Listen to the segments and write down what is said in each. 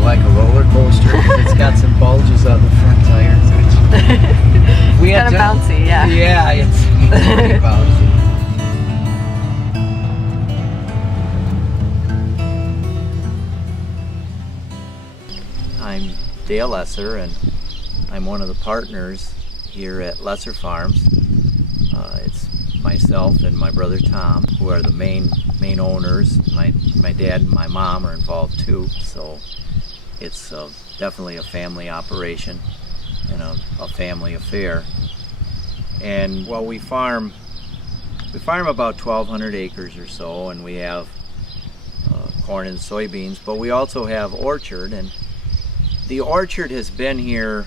Like a roller coaster. It's got some bulges on the front tires, which we kind of bouncy, yeah. Yeah, it's pretty bouncy. I'm Dale Lesser, and I'm one of the partners here at Lesser Farms. It's myself and my brother Tom who are the main owners. My dad and my mom are involved too, so it's definitely a family operation and a family affair. And well, we farm about 1,200 acres or so, and we have corn and soybeans, but we also have orchard, and the orchard has been here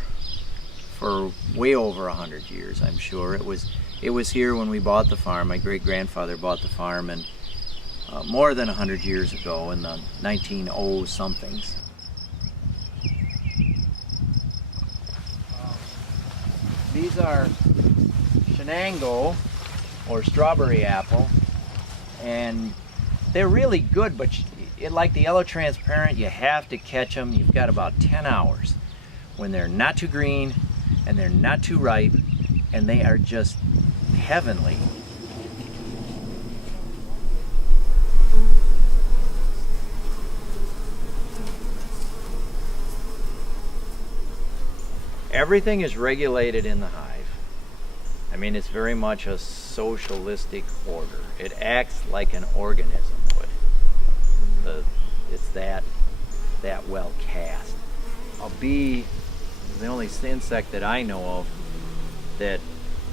for way over 100 years, I'm sure. It was here when we bought the farm. My great-grandfather bought the farm, and more than 100 years ago, in the 1900 somethings. These are Shenango, or strawberry apple, and they're really good, but like the yellow transparent, you have to catch them. You've got about 10 hours when they're not too green and they're not too ripe, and they are just heavenly. Everything is regulated in the hive. I mean, it's very much a socialistic order. It acts like an organism would. It's that well cast. A bee is the only insect that I know of that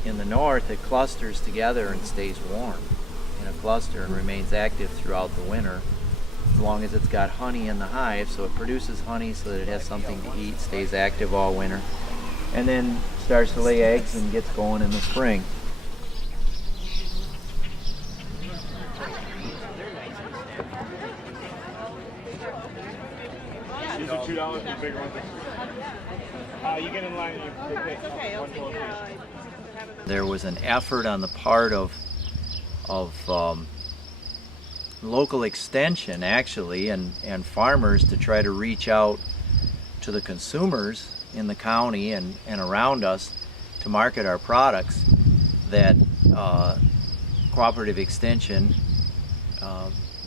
in the north it clusters together and stays warm in a cluster and remains active throughout the winter as long as it's got honey in the hive. So it produces honey so that it has something to eat, stays active all winter, and then starts to lay eggs and gets going in the spring. These are $2, the bigger ones. You get in line and you pick one more piece. There was an effort on the part of local extension, actually, and farmers to try to reach out to the consumers in the county and around us to market our products, that Cooperative Extension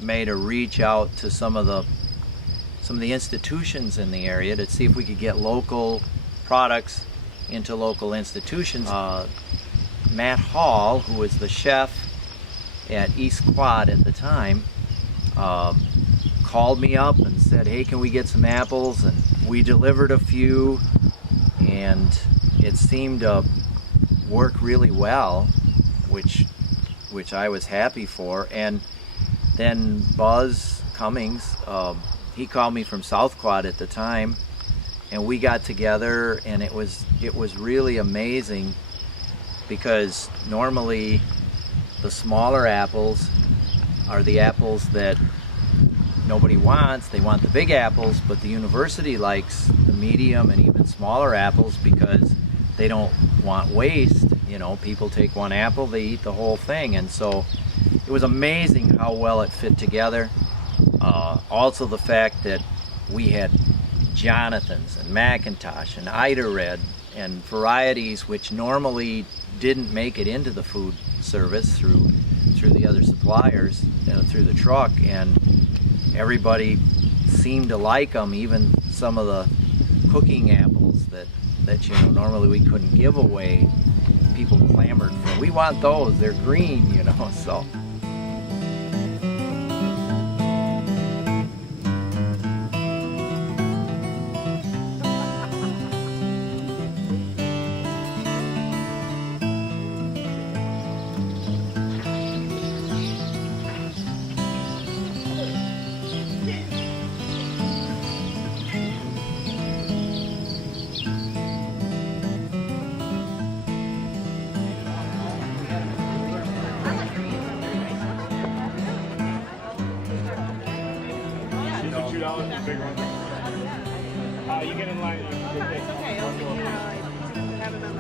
made a reach out to some of the institutions in the area to see if we could get local products into local institutions. Matt Hall, who was the chef at East Quad at the time, called me up and said, hey, can we get some apples? And we delivered a few, and it seemed to work really well, which I was happy for. And then Buzz Cummings, he called me from South Quad at the time, and we got together, and it was really amazing, because normally the smaller apples are the apples that nobody wants. They want the big apples, but the university likes the medium and even smaller apples because they don't want waste. You know, people take one apple, they eat the whole thing. And so it was amazing how well it fit together. Also the fact that we had Jonathan's and McIntosh and Ida Red and varieties which normally didn't make it into the food service through the other suppliers, through the truck, and everybody seemed to like them. Even some of the cooking apples that normally we couldn't give away, people clamored for. We want those, they're green, so. smaller, the bigger one. You get in line and you can take. Okay, I'll give you, have another